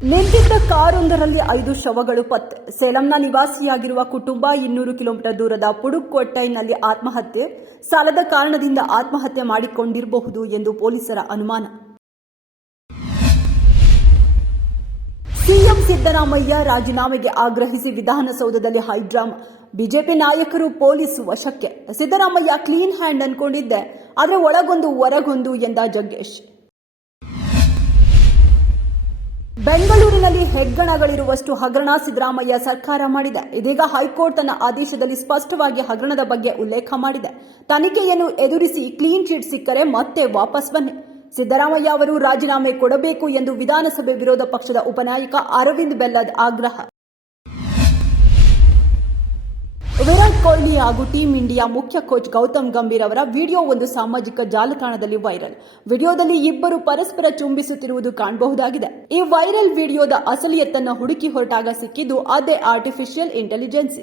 ನಿಂತಿದ್ದ ಕಾರೊಂದರಲ್ಲಿ 5 ಶವಗಳು ಪತ್ತೆ. ಸೇಲಂನ ನಿವಾಸಿಯಾಗಿರುವ ಕುಟುಂಬ 200 ಕಿಲೋಮೀಟರ್ ದೂರದ ಪುಡುಕೋಟ್ಟೈನಲ್ಲಿ ಆತ್ಮಹತ್ಯೆ. ಸಾಲದ ಕಾರಣದಿಂದ ಆತ್ಮಹತ್ಯೆ ಮಾಡಿಕೊಂಡಿರಬಹುದು ಎಂದು ಪೊಲೀಸರ ಅನುಮಾನ. ಸಿಎಂ ಸಿದ್ದರಾಮಯ್ಯ ರಾಜೀನಾಮೆಗೆ ಆಗ್ರಹಿಸಿ ವಿಧಾನಸೌಧದಲ್ಲಿ ಹೈಡ್ರಾಮಾ. ಬಿಜೆಪಿ ನಾಯಕರು ಪೊಲೀಸ್ ವಶಕ್ಕೆ. ಸಿದ್ದರಾಮಯ್ಯ ಕ್ಲೀನ್ ಹ್ಯಾಂಡ್ ಅನ್ಕೊಂಡಿದ್ದೆ, ಆದರೆ ಒಳಗೊಂದು ಹೊರಗೊಂದು ಎಂದ ಜಗ್ಗೇಶ್. ಬೆಂಗಳೂರಿನಲ್ಲಿ ಹೆಗ್ಗಣಗಳಿರುವಷ್ಟು ಹಗರಣ ಸಿದ್ದರಾಮಯ್ಯ ಸರ್ಕಾರ ಮಾಡಿದೆ. ಇದೀಗ ಹೈಕೋರ್ಟ್ ತನ್ನ ಆದೇಶದಲ್ಲಿ ಸ್ಪಷ್ಟವಾಗಿ ಹಗರಣದ ಬಗ್ಗೆ ಉಲ್ಲೇಖ ಮಾಡಿದೆ. ತನಿಖೆಯನ್ನು ಎದುರಿಸಿ ಕ್ಲೀನ್ ಚಿಟ್ ಸಿಕ್ಕರೆ ಮತ್ತೆ ವಾಪಸ್ ಬನ್ನಿ. ಸಿದ್ದರಾಮಯ್ಯ ಅವರು ರಾಜೀನಾಮೆ ಕೊಡಬೇಕು ಎಂದು ವಿಧಾನಸಭೆ ವಿರೋಧ ಪಕ್ಷದ ಉಪನಾಯಕ ಅರವಿಂದ್ ಬೆಲ್ಲದ್ ಆಗ್ರಹ. ವಿರಾಟ್ ಕೊಹ್ಲಿ ಹಾಗೂ ಟೀಂ ಇಂಡಿಯಾ ಮುಖ್ಯ ಕೋಚ್ ಗೌತಮ್ ಗಂಭೀರ್ ಅವರ ವಿಡಿಯೋ ಒಂದು ಸಾಮಾಜಿಕ ಜಾಲತಾಣದಲ್ಲಿ ವೈರಲ್. ವಿಡಿಯೋದಲ್ಲಿ ಇಬ್ಬರು ಪರಸ್ಪರ ಚುಂಬಿಸುತ್ತಿರುವುದು ಕಾಣಬಹುದಾಗಿದೆ. ಈ ವೈರಲ್ ವಿಡಿಯೋದ ಅಸಲಿಯತ್ತನ್ನು ಹುಡುಕಿ ಹೊರಟಾಗ ಸಿಕ್ಕಿದ್ದು ಅದೇ ಆರ್ಟಿಫಿಷಿಯಲ್ ಇಂಟೆಲಿಜೆನ್ಸ್.